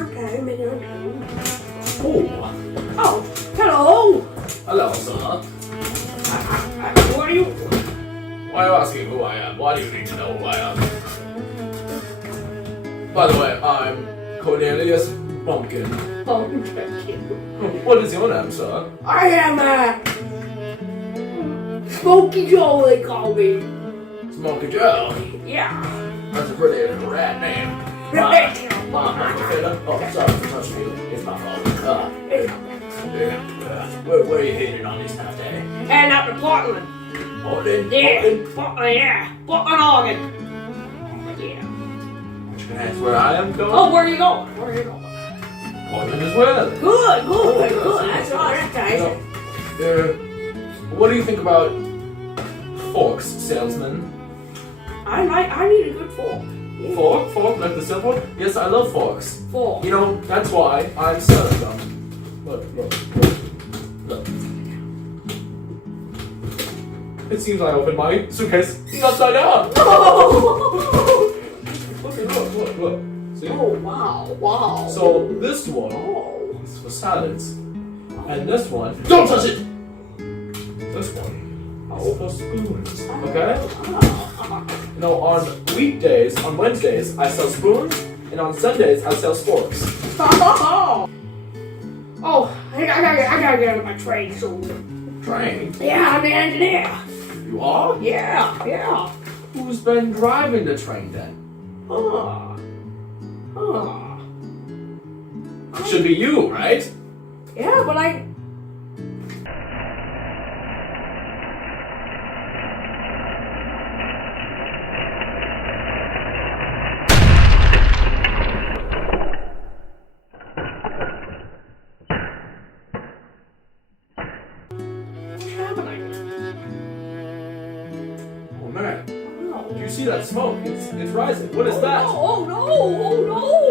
Okay, maybe okay. Oh, Oh, hello. hello, sir. What are you? Why are you asking who I am? Why do you need to know who I am? By the way, I'm Cornelius Bumpkin. Oh, thank you. What is your name, sir? I am Smokey Joe, they call me. Smokey Joe. Yeah. That's a pretty rat name. Mom, oh, sorry for touching you. It's my fault. Where are you headed on this half day? And up to Portland. Portland? Yeah. Portland? Portland, yeah. Portland, Oregon. Yeah. Which can ask where I am going? Oh, where are you going? Where are you going? Portland as well. Good. That's all. That's nice. What do you think about forks, salesman? I need a good fork. Yeah. Fork, like the silver one? Yes, I love forks. Fork. You know, that's why I'm selling them. Look. It seems I opened my suitcase upside down. Look. See? Oh, wow. So this one is for salads. And this one, don't touch it! This one is for spoons, okay? You know, on weekdays, on Wednesdays, I sell spoons, and on Sundays, I sell forks. Oh, I gotta get on my train soon. Train? Yeah, I'm an engineer. You are? Yeah. Who's been driving the train then? It should be you, right? Yeah, but I... What's happening? Oh man, Oh, do you see that smoke? It's rising. What is that? Oh no!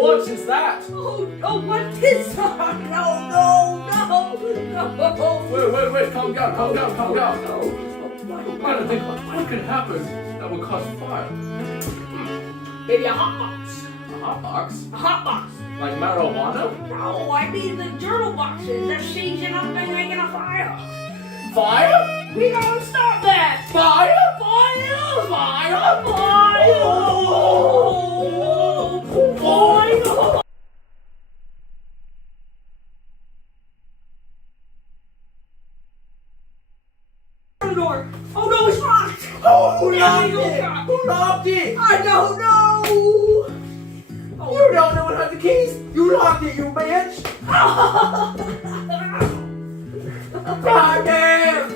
What is that? Oh, what is that? No! Wait, calm down. No. I'm trying to think what could happen that would cause fire. Maybe a hot box. A hot box? A hot box. Like marijuana? No, I mean the journal boxes. They're seizing up and making a fire. Fire? We gotta stop that! Fire? Door. Oh no, it's locked! Who locked it? I don't know! You don't know what had the keys? You locked it, you bitch! God damn!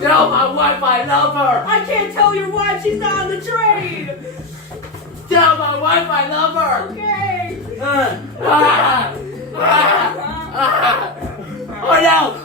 Tell my wife I love her! I can't tell your wife she's not on the train! Tell my wife I love her! Okay! Oh no!